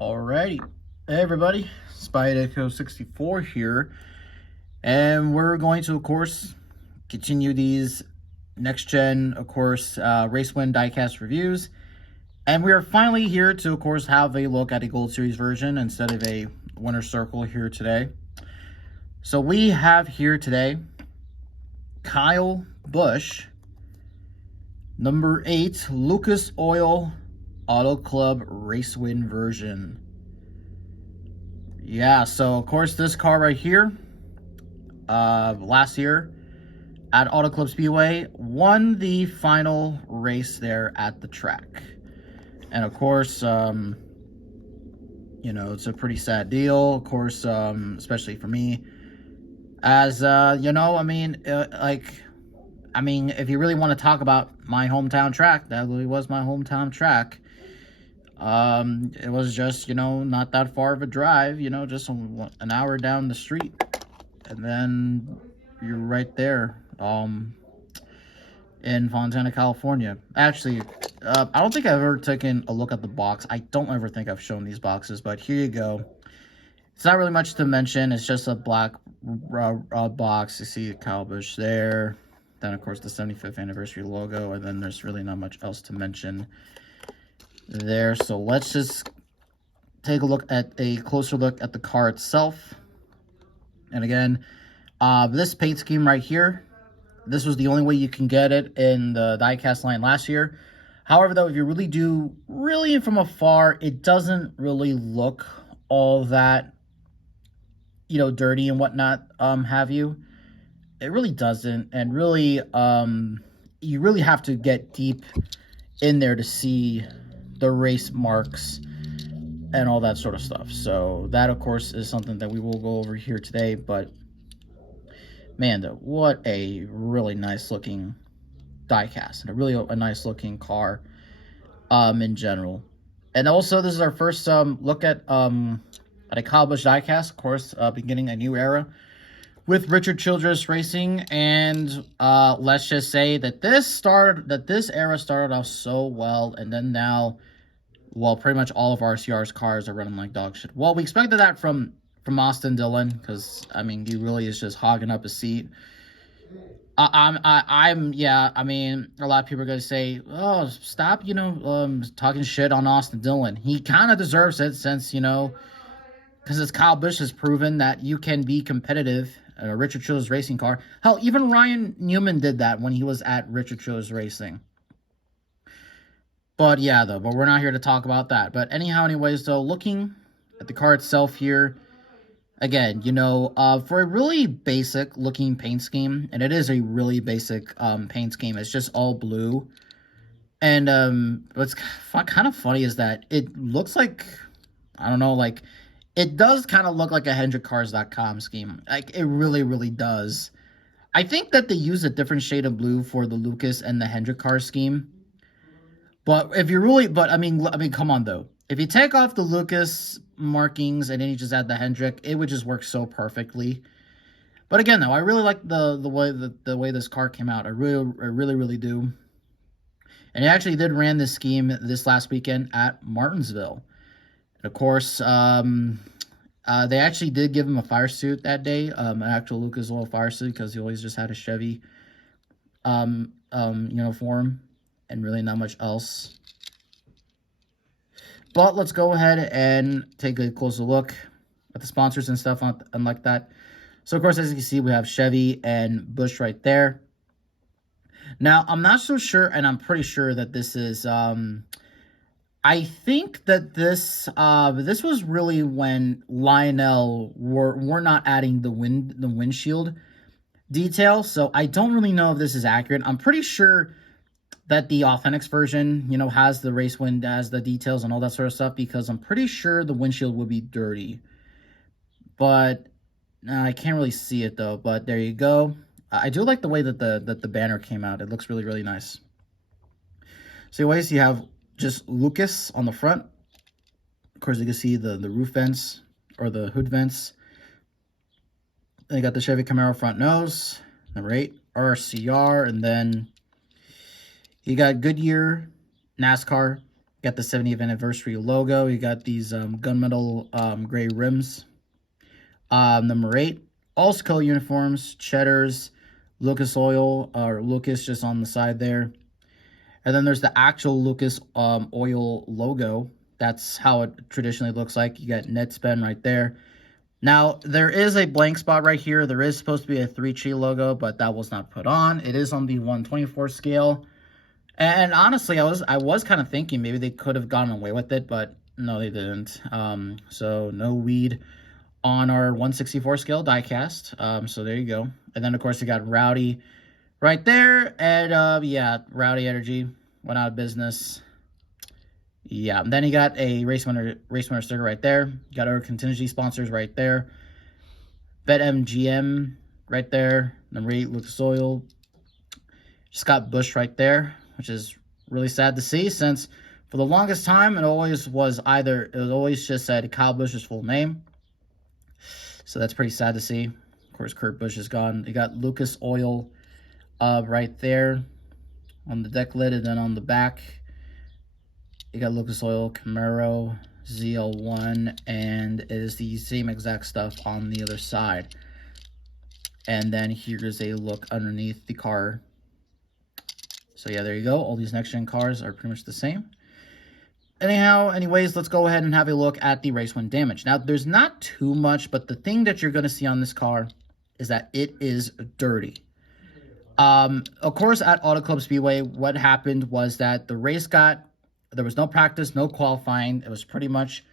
Alrighty, hey everybody, Spydeco64 here, and we're going to, of course, continue these next-gen, of course, race win diecast reviews, and we are finally here to, of course, have a look at a Gold Series version instead of a winner circle here today. So we have here today Kyle Busch, number 8, Lucas Oil Auto Club Race Win version. Yeah, so of course this car right here, last year at Auto Club Speedway, won the final race there at the track. And of course, you know, it's a pretty sad deal, of course, especially for me. As, you know, I mean, if you really want to talk about my hometown track, that really was my hometown track. It was just, you know, not that far of a drive, you know, just an hour down the street, and then you're right there, in Fontana, California. Actually, I don't think I've ever taken a look at the box. I don't ever think I've shown these boxes, but here you go. It's not really much to mention. It's just a black box. You see Kyle Busch there. Then, of course, the 75th anniversary logo, and then there's really not much else to mention there. So let's just take a closer look at the car itself. And again, this paint scheme right here, this was the only way you can get it in the diecast line last year. However, though, if you really from afar, it doesn't really look all that, you know, dirty and whatnot, have you. It really doesn't. And really, you really have to get deep in there to see the race marks and all that sort of stuff. So that, of course, is something that we will go over here today. But man, though, what a really nice looking diecast, and a nice looking car in general. And also, this is our first look at a Kyle Busch diecast, of course, beginning a new era with Richard Childress Racing. And let's just say that this era started off so well, and then now, well, pretty much all of RCR's cars are running like dog shit. Well, we expected that from Austin Dillon, because I mean, he really is just hogging up a seat. Yeah, I mean, a lot of people are gonna say, oh, stop, you know, talking shit on Austin Dillon. He kind of deserves it, since, you know, because Kyle Busch has proven that you can be competitive in a Richard Childress Racing car. Hell, even Ryan Newman did that when he was at Richard Childress Racing. But yeah, though, but we're not here to talk about that. But anyways, though, looking at the car itself here, again, you know, for a really basic looking paint scheme, and it is a really basic paint scheme, it's just all blue. And what's kind of funny is that it looks like, I don't know, like, it does kind of look like a HendrickCars.com scheme. Like, it really, really does. I think that they use a different shade of blue for the Lucas and the Hendrick car scheme. But if you really, I mean, come on though. If you take off the Lucas markings and then you just add the Hendrick, it would just work so perfectly. But again, though, I really like the way this car came out. I really do. And it actually did ran this scheme this last weekend at Martinsville. And of course, they actually did give him a fire suit that day, an actual Lucas Oil fire suit, because he always just had a Chevy uniform. And really not much else. But let's go ahead and take a closer look at the sponsors and stuff and like that. So, of course, as you can see, we have Chevy and Busch right there. Now, I'm not so sure, and I'm pretty sure that this is, I think that this was really when Lionel were not adding the windshield detail. So I don't really know if this is accurate. I'm pretty sure that the Authentics version, you know, has the race wind, has the details and all that sort of stuff, because I'm pretty sure the windshield would be dirty. But I can't really see it though. But there you go. I do like the way that the banner came out. It looks really, really nice. So anyways, you have just Lucas on the front. Of course, you can see the roof vents, or the hood vents. Then you got the Chevy Camaro front nose, number 8, RCR, and then you got Goodyear, NASCAR, Got the 70th anniversary logo. You got these gunmetal gray rims. Number 8, all Skull uniforms, Cheddars, Lucas Oil, or Lucas just on the side there. And then there's the actual Lucas Oil logo. That's how it traditionally looks like. You got Netspend right there. Now, there is a blank spot right here. There is supposed to be a 3-tree logo, but that was not put on. It is on the 1/24 scale. And honestly, I was kind of thinking maybe they could have gotten away with it, but no, they didn't. So no weed on our 1/64 scale diecast. So there you go. And then, of course, you got Rowdy right there. And, yeah, Rowdy Energy went out of business. Yeah, and then you got a race winner sticker right there. You got our contingency sponsors right there. BetMGM right there. Number 8, Lucas Oil. Just got Busch right there, which is really sad to see, since for the longest time it always just said Kyle Busch's full name. So that's pretty sad to see. Of course, Kurt Busch is gone. You got Lucas Oil right there on the deck lid, and then on the back you got Lucas Oil, Camaro, ZL1, and it is the same exact stuff on the other side. And then here's a look underneath the car. So yeah, there you go. All these next-gen cars are pretty much the same. Anyways, let's go ahead and have a look at the race win damage. Now, there's not too much, but the thing that you're going to see on this car is that it is dirty. Of course, at Auto Club Speedway, what happened was that the race there was no practice, no qualifying. It was pretty much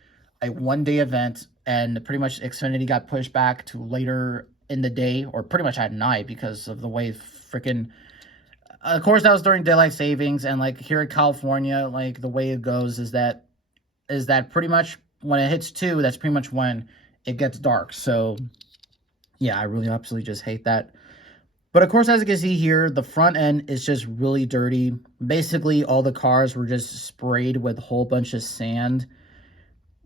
a one-day event, and pretty much Xfinity got pushed back to later in the day, or pretty much at night, because of the way freaking... Of course, that was during daylight savings, and like here in California, like the way it goes is that pretty much when it hits 2, that's pretty much when it gets dark. So yeah, I really absolutely just hate that. But of course, as you can see here, the front end is just really dirty. Basically, all the cars were just sprayed with a whole bunch of sand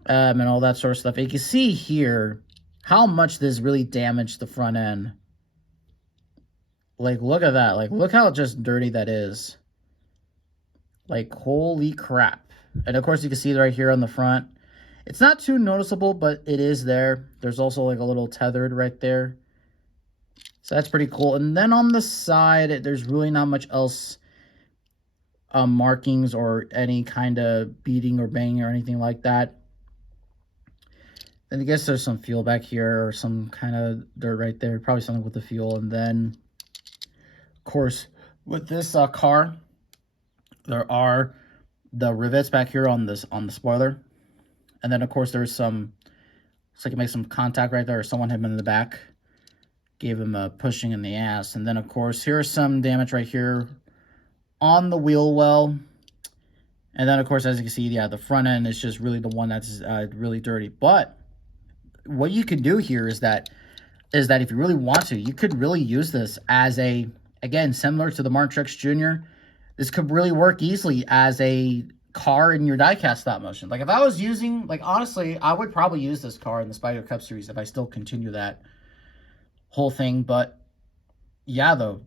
and all that sort of stuff. You can see here how much this really damaged the front end. Like, look at that. Like, look how just dirty that is. Like, holy crap. And, of course, you can see it right here on the front. It's not too noticeable, but it is there. There's also, like, a little tethered right there. So that's pretty cool. And then on the side, there's really not much else markings or any kind of beating or banging or anything like that. And I guess there's some fuel back here or some kind of dirt right there. Probably something with the fuel. And then... Of course, with this car, there are the rivets back here on the spoiler, and then of course there's some. Looks like it makes some contact right there. Or someone hit him in the back, gave him a pushing in the ass, and then of course here's some damage right here on the wheel well, and then of course as you can see, yeah, the front end is just really the one that's really dirty. But what you can do here is that if you really want to, you could really use this as a... Again, similar to the Martin Truex Jr., this could really work easily as a car in your diecast stop motion. Like, if I was using, like, honestly, I would probably use this car in the Spyder Cup Series if I still continue that whole thing. But, yeah, though.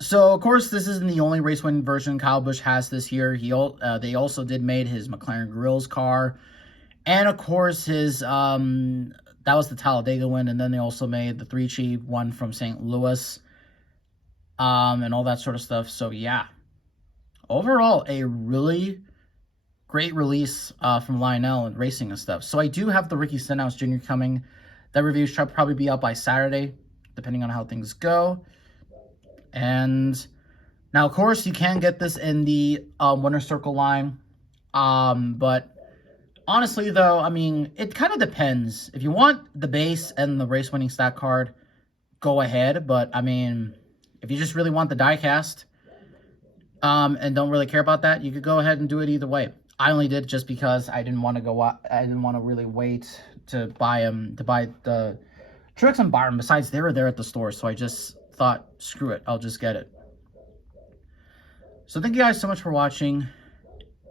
So, of course, this isn't the only race win version Kyle Busch has this year. They also did made his McLaren Grills car. And, of course, his, that was the Talladega win. And then they also made the 3-tree one from St. Louis. And all that sort of stuff. So yeah, overall a really great release from Lionel and racing and stuff. So I do have the Ricky Stenhouse Jr. coming. That review should probably be out by Saturday, depending on how things go. And now, of course, you can get this in the Winner's Circle line. But honestly, though, I mean, it kind of depends. If you want the base and the race winning stat card, go ahead. But I mean, if you just really want the diecast and don't really care about that, you could go ahead and do it either way. I only did just because I didn't want to go out. I didn't want to really wait to buy the Truex and Byron. Besides, they were there at the store, so I just thought, screw it, I'll just get it. So thank you guys so much for watching.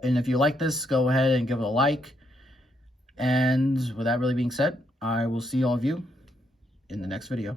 And if you like this, go ahead and give it a like. And with that really being said, I will see all of you in the next video.